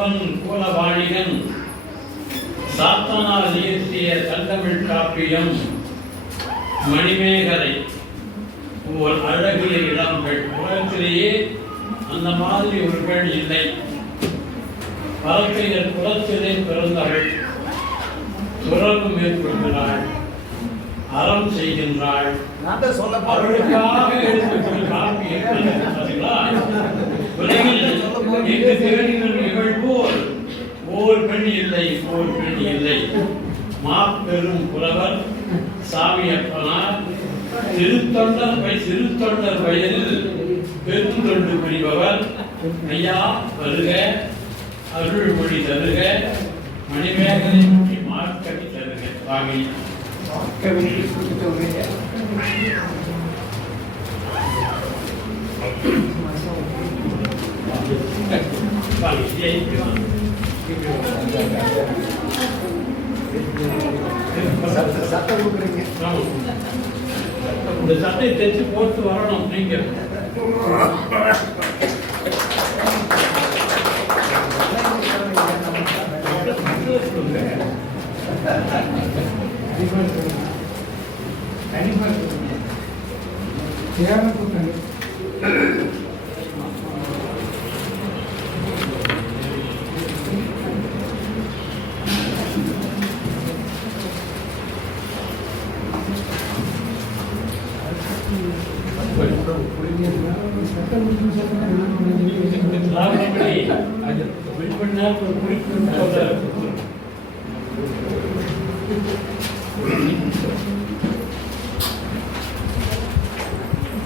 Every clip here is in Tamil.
புலவன் கோலவாணிகன் சாத்தானால் இயற்றிய தந்தமிழ் காப்பியம் மணிமேகலை ஒரு அழகிய இளம் பெண் உலகத்திலேயே அந்த மாதிரி ஒரு பெண் இல்லை பரத்தையர் குலத்திலே பிறந்தவள் துறவு மேற்கொள்கிறாள் அறம் செய்கின்றாள் நான் தான் அவளுக்காக எழுதப்பட்ட காப்பியம் பார்த்தீங்களா? உலகில் எங்கு தேடினும் ஓர் பெண் இல்லை ஓர் பெண் இல்லை மாபெரும் புலவர் சாமியப்பனார் திருத்தொண்டர் வய- திருத்தொண்டர் வயதில் பெருந்தொண்டு புரிபவர். ஐயா வருக அருள்மொழி தருக மணிமேகலை பற்றி மார்க்கவி தருக. சுவாமி. கவிதை கொடுத்தவங்க சுவாமி கொடுக்குறீங்க இந்த சட்டை தைச்சு போட்டு வரணும் நீங்க லாபப்படி விற்பனை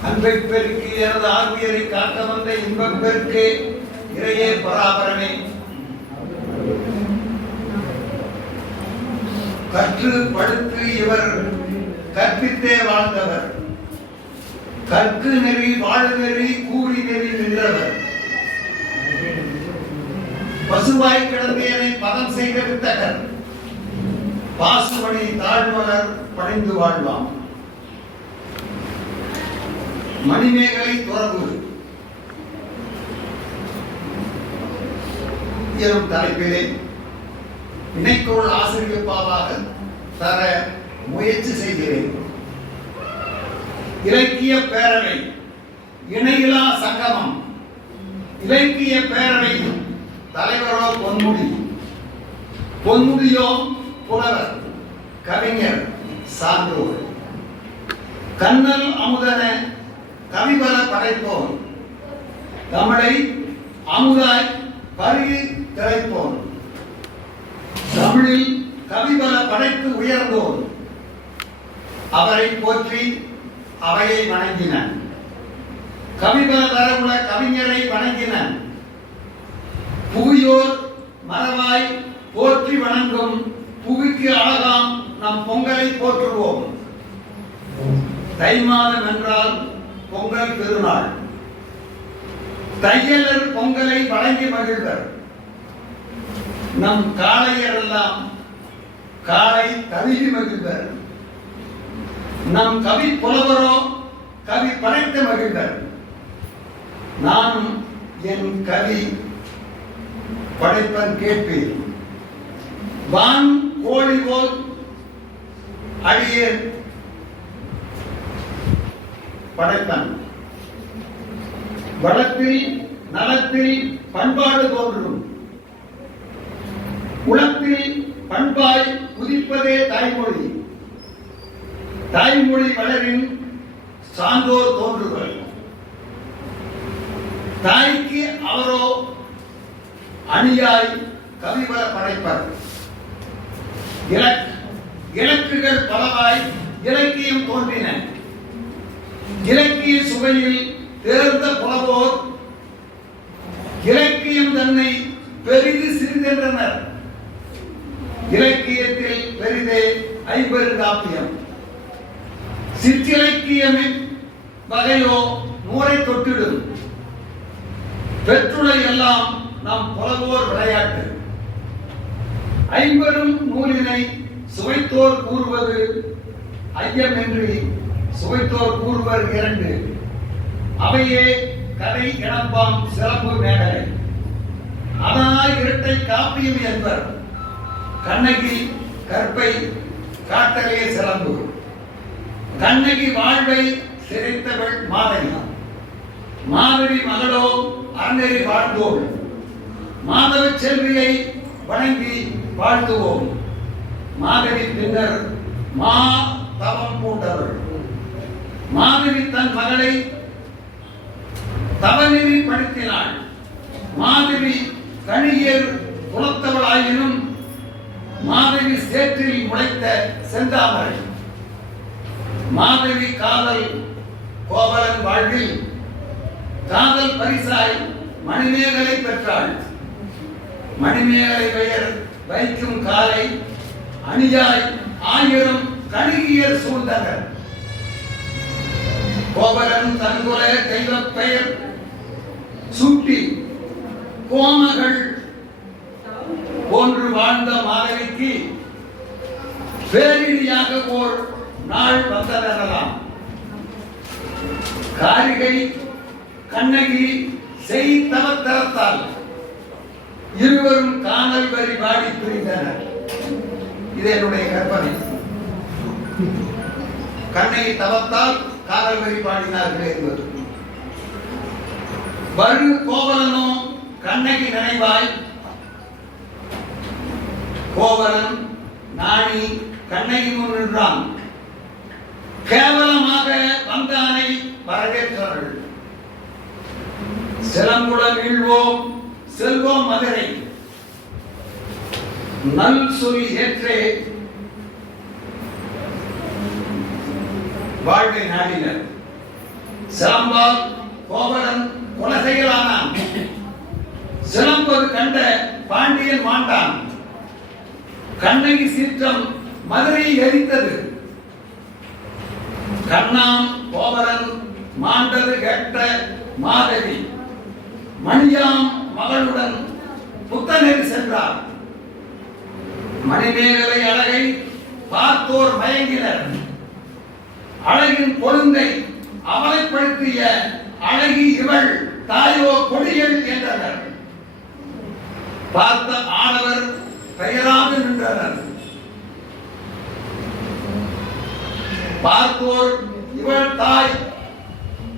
அன்பை பெருக்கி எனது ஆர்வியரை காக்க வந்த இன்பப் பெருக்கு இறையே பராபரமே. கற்று படுத்து இவர் கற்பித்தே வாழ்ந்தவர். கற்கு நெறி வாழு நெறி கூறி நெறி நின்றவர். பசுவாய் கிடந்தேனை பதம் செய்த வித்தகர். பாசுமணி தாழ்மலர் பணிந்து வாழ்வாம். மணிமேகலை துறவு. எனும் தலைப்பிலே இணைக்கோள் ஆசிரியப்பாவாக தர முயற்சி செய்கிறேன். இலக்கிய பேரவை. இணையிலா சங்கமம். இலக்கிய பேரவை தலைவரோ பொன்முடி. பொன்முடியோ புலவர் கவிஞர் சான்றோர். கண்ணல் அமுதன கவிபல படைப்போர். தமிழை அமுதாய் பருகி திளைப்போன் தமிழில் கவிபல படைத்து உயர்ந்தோர். அவரை போற்றி அவையை வணங்கின. கவிபல தரவுல கவிஞரை வணங்கின. புவியோர் மரவாய் போற்றி வணங்கும் புவிக்கு அழகாம் நம் பொங்கலை போற்றுவோம். தை மாதம் என்றால் பொங்கல் திருநாள். தையலர் பொங்கலை வழங்கி மகிழ்வர். நம் காளையர் எல்லாம் காளை தழுவி மகிழ்வர். நம் கவி புலவரோ கவி படைத்த மகிழ்ந்தார் நான் என் கவி படைப்பன் கேட்பேன். வான் கோழி போல் அடியேன் படைப்பன். வளத்தில் நலத்தில் பண்பாடு தோன்றும். குளத்தில் பண்பாய் குதிப்பதே தாய்மொழி. தாய்மொழி வளரின் சான்றோர் தோன்றுகள் தாய்க்கு அவரோ அணியாய் கவிவர படைப்பர். இலக்குகள் பலவாய் இலக்கியம் தோன்றின. இலக்கிய சுவையில் தேர்ந்த புலவோர் இலக்கியம் தன்னை பெரிது சிறிதென்றனர். இலக்கியத்தில் பெரிதே ஐம்பெருங்காப்பியம் தீயமின் வகையோ நூரை தொட்டிடும். பெற்றுளை எல்லாம் நம் புலவோர் விளையாட்டு. ஐம்பெரும் நூலினை சுவைத்தோர் கூறுவது ஐயமின்றி சுவைத்தோர் கூறுவர் இரண்டு. அவையே கதை இனப்பாம் சிறப்பு மேடலை அதனால் இரட்டை காப்பியம் என்பர். கண்ணகி கற்பை காட்டலே சிறப்பு கண்ணகி வாழ்வை சிரித்தவள் மாதவி. மாதவி மகளோ அறநெறி வாழ்ந்தோள். மாதவ செல்வியை வணங்கி வாழ்த்துவோம். மாதவி பின்னர் மா தவம் பூண்டவள். மாதவி தன் மகளை தவநெறி படுத்தினாள். மாதவி கணியர் குலத்தவளாயினும் மாதவி சேற்றில் முளைத்த செந்தாமரை. மாதவி காதல் கோவலன் வாழ்வில் காதல் பரிசாய் மணிமேகலை பெற்றாள். மணிமேகலை பெயர் வைக்கும் காலை அணியாய் ஆயிரம் கணிகியர் சூழ்ந்தனர். கோபரன் தன்குல தெய்வ பெயர் சூட்டி கோமகள் போன்று வாழ்ந்த மாதவிக்கு பேரிடியாக ஓர் நாள் வந்ததெனலாம் காரிகை கண்ணகி செய் தவத்தரத்தால் இருவரும் காணல் வரி பாடி புரிந்தனர். இது என்னுடைய கற்பனை. கண்ணை தவத்தால் காதல் வரி பாடினார்கள் என்பது. வரு கோவலனும் கண்ணகி நினைவாய். கோவலன் நாணி கண்ணகி முன் நின்றான். கேவலமாக வந்தானை வரவேற்றார்கள் சிலம்புடன் வீழ்வோம் செல்வோம் மதுரை. நல் சொல் ஏற்றே. வாழ்வை நாடினர். சிலம்பால் கோவலன் கொலை செய்யலானான். சிலம்பது கண்ட பாண்டியன் மாண்டான். கண்ணகி சீற்றம் மதுரையை எரித்தது. கர்ணாம் கோபரன் மாண்டது கேட்ட மாதவி. மணியாம் மகளுடன் புத்தனேரி சென்றார். மணிமேகலை அழகை பார்த்தோர் மயங்கினர். அழகின் கொழுந்தை அவலைப்படுத்திய அழகி இவள் தாயோ கொடியல் என்றனர். பார்த்த ஆடவர் பெயராது நின்றனர். பார்ப்போர் இவள் தாய்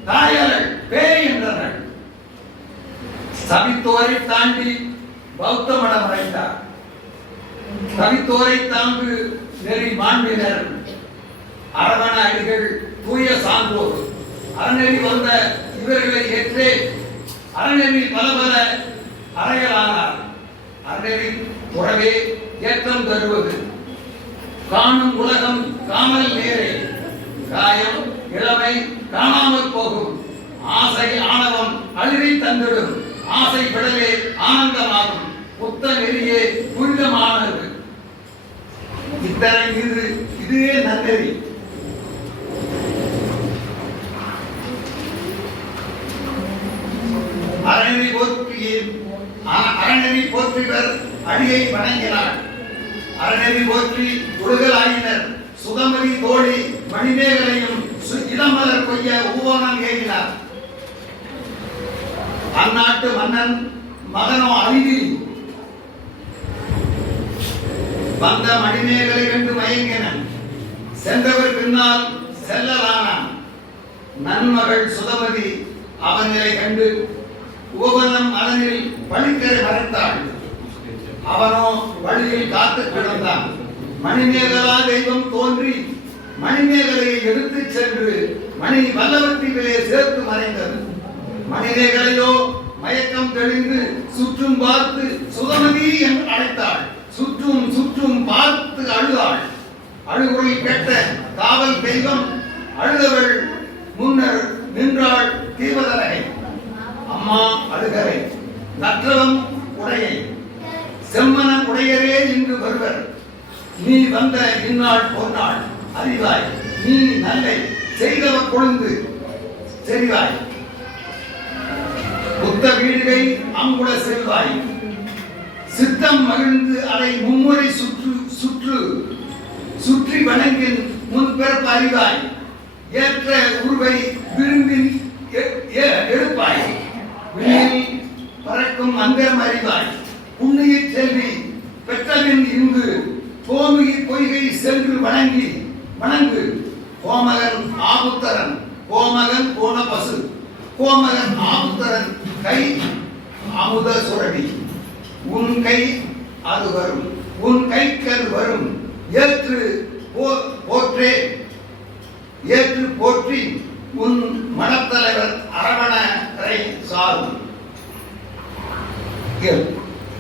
தாயர்கள் பேய் என்றனர் சபித்தோரை தாண்டி பௌத்த மடம் அடைந்தார். சபித்தோரை தாங்கு நெறி மாண்பினர். அரவண அடிகள் தூய சான்றோர். அறநெறி வந்த இவர்களை ஏற்றே அறநெறி பல பல அறையலானார் அறநெறி துறவே ஏற்றம் தருவது. காணும் உலகம் காமல் நேரே. காயம் இளமை காணாமல் போகும். ஆசை ஆணவம் அழிவை தந்துடும். ஆசை விடலே ஆனந்தமாகும். புத்த நெறியே புனிதமானது. இத்தனை இது இதுவே நன்னெறி. அறநெறி போற்றியின் அறநெறி போற்றிவர் அடியை வணங்கினார். அறநெறி போற்றி உருகலாயினர் சுதமதி தோழி மணிமேகலையும் சு- இளமலர் கொய்ய ஊவனம் ஏகினார் அந்நாட்டு மன்னன் மகனோ அழிவி வந்த மணிமேகலை கண்டு மயங்கினன் சென்றவர் பின்னால் செல்லலானான். நன்மகள் சுதமதி அவன் நிலை கண்டு உபவனம் அதனில் பழிக்கரை மறைத்தாள் அவனோ வழியில் காத்து கிடந்தான். மணிமேகலா தெய்வம் தோன்றி மணிமேகலையை எடுத்துச் சென்று மணி வல்லவத்திலே சேர்த்து மறைந்தது. மணிமேகலையோ மயக்கம் தெளிந்து சுற்றும் பார்த்து சுதமதி என்று அழைத்தாள். சுற்றும் சுற்றும் பார்த்து அழுதாள். அழுகுரல் கேட்ட காவல் தெய்வம் அழுதவள் முன்னர் நின்றாள் தீவதரகை அம்மா அழுகரை நற்றவம் உடையை செம்மன உடையரே இன்று வருவர். நீ வந்த இந்நாள் பொன்னாள். அறிவாய். நீ நல்லை செய்தவ கொழுந்து. செறிவாய். புத்த வீடுகை அங்குல செல்வாய். சித்தம் மகிழ்ந்து அதை மும்முறை சுற்று சுற்று. சுற்றி வணங்கின் முன்பிறப்பு அறிவாய். ஏற்ற உருவை விரும்பி எ- எடுப்பாய் விண்ணில் பறக்கும் மந்திரம் அறிவாய். உண்மையை செல்வி பெற்றவின் இங்கு கோமுகி பொய்கை சென்று வணங்கி வணங்கு. கோமகன் ஆபுத்தரன் கோமகன் கோண பசு கோமகன் ஆபுத்தரன் கை அமுத சுரடி உன் கை அது வரும் உன் கைக்கல் வரும். ஏற்று போ- போற்றே ஏற்று போற்றி உன் மனத்தலைவர் அரவணரை சாரும்.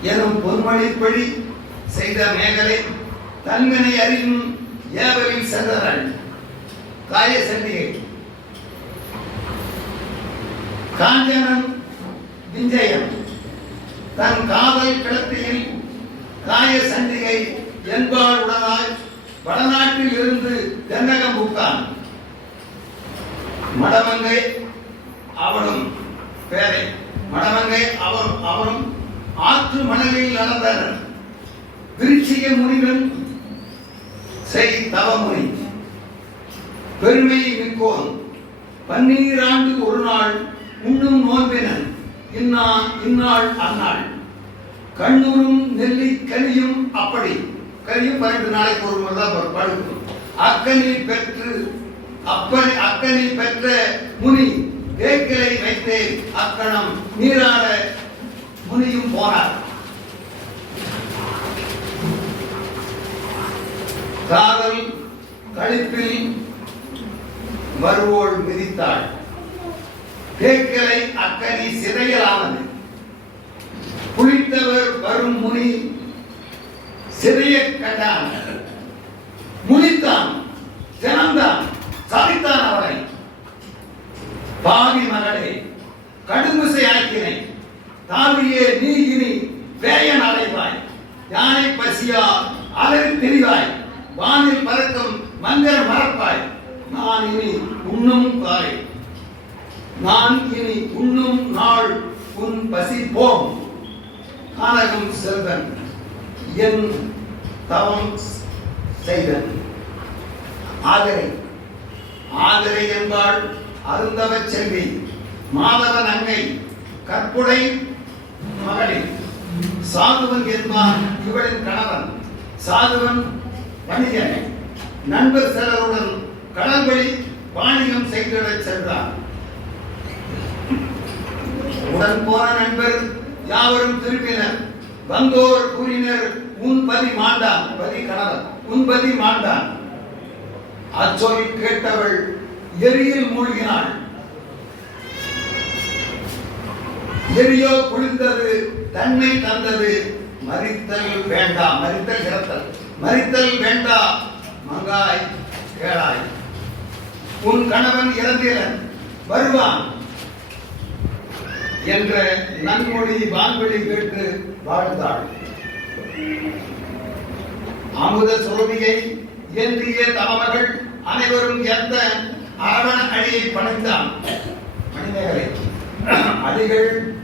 எனும் பொன்மொழிப்படி செய்த மேகலை தன்மனை அறியும் ஏவலில் சென்றவள் காய சண்டிகை காஞ்சனன் விஞ்சயம். தன் காதல் கிளத்தியில் காய சண்டிகை என்பாள் உடனாய் வடநாட்டில் இருந்து தென்னகம் புக்கான் மடமங்கை அவனும் பேரை மடமங்கை அவர் அவனும் ஆற்று மணலில் நடந்தனர். திருச்சிய முனிவன் செய் தவமுனி பெருமை மிக்கோன். பன்னீராண்டு ஒரு நாள் உண்ணும் நோன்பினன். இன்னா இந்நாள் அந்நாள். கண்ணூரும் நெல்லி கனியும் அப்படி. கனியும் பன்னெண்டு நாளைக்கு ஒரு முறை தான் படுக்கும். அக்கனி பெற்று அப்பனை அக்கனி பெற்ற முனி. வேக்கிலை வைத்தே அக்கணம் நீராட முனியும் போனார். காதல் கழிப்பில் வருவோள் மிதித்தாள். தேக்கலை அக்கறி சிறையலானது குளித்தவர் வரும் முனி சிறைய கண்டான். முனித்தான் தினந்தான் சபித்தான் அவரை பாவி மகளே கடுமிசை ஆக்கினை தாவியே நீ இனி வேயன் அடைவாய். யானை பசியா அலறி தெரிவாய். வானில் பறக்கும் மந்திர மறப்பாய். நான் இனி உண்ணும் தாய். நான் இனி உண்ணும் நாள் உன் பசி போம். கானகம் செல்வன் என் தவம் செய்தன். ஆதரை ஆதரை என்பாள் அருந்தவ செல்வி மாதவன் அங்கை கற்புடை மகளிர். சாதுவன் என்பான் இவளின் கணவன். சாதுவன் வணிகன் நண்பர் சிலருடன் கடல்வழி வாணிகம் செய்திடச் சென்றான். உடன் போன நண்பர் யாவரும் திரும்பினர். வந்தோர் கூறினர் உன் பதி மாண்டான். பதி கணவன் உன் பதி மாண்டான். அச்சொல் கேட்டவள் எரியில் மூழ்கினாள். எரியோ குளிர்ந்தது தன்மை தந்தது மறித்தல் வேண்டாம் மறித்தல் இறத்தல். மறித்தல் வேண்டாம் மங்காய் கேளாய். உன் கணவன் இறந்திரன் வருவான் என்ற நன்மொழி வான்வெளி கேட்டு வாழ்ந்தாள். அமுத சுரபியை ஏந்திய தமமகள் அனைவரும் எந்த அரவண அடியை படைத்தான்? மணிமேகலை. அடிகள்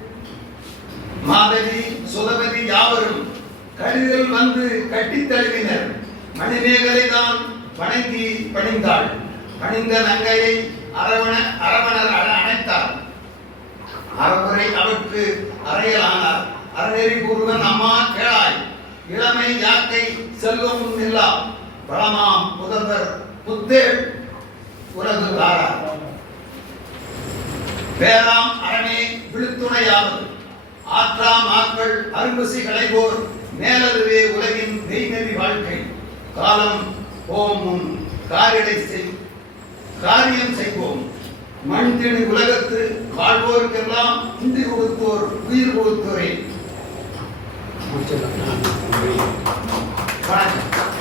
மாதவி சுதபதி யாவரும் கடிதில் வந்து கட்டித் தழுவினர். மணிமேகலை தான் வணங்கி பணிந்தாள். பணிந்த நங்கையை அரவண அரவணர் அணைத்தார். அறமுறை அவருக்கு அறையலானார். அறநெறி கூறுவன் அம்மா கேளாய். இளமை யாக்கை செல்வம் இல்லா. பலமாம் புதல்வர் புத்தேள் உலகு தாரா வேளாம் அரணே விழுத்துணையாவது. ஆற்றாம் ஆக்கள் அரும்பசி களைவோர் மேலதுவே உலகின் மெய்நெறி வாழ்க்கை. காலம் ஓமும் காரிடை செய் காரியம் செய்வோம். மண் திணி உலகத்து வாழ்வோருக்கெல்லாம் இன்றி கொடுத்தோர் உயிர் கொடுத்தோரே. வணக்கம்.